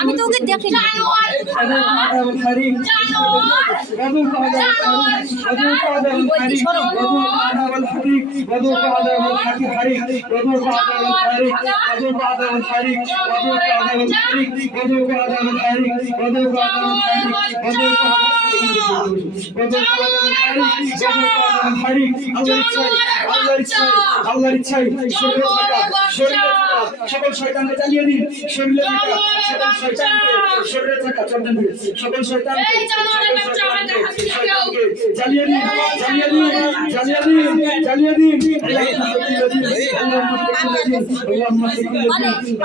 আমি তো ওকে দেখি সকল শয়তানকে জ্বালিয়ে দিন, শরীরে থাকা সকল শয়তানকে, শরীরে থাকা সকল শয়তানকে জ্বালিয়ে দিন, জ্বালিয়ে দিন, জ্বালিয়ে দিন, জ্বালিয়ে দিন।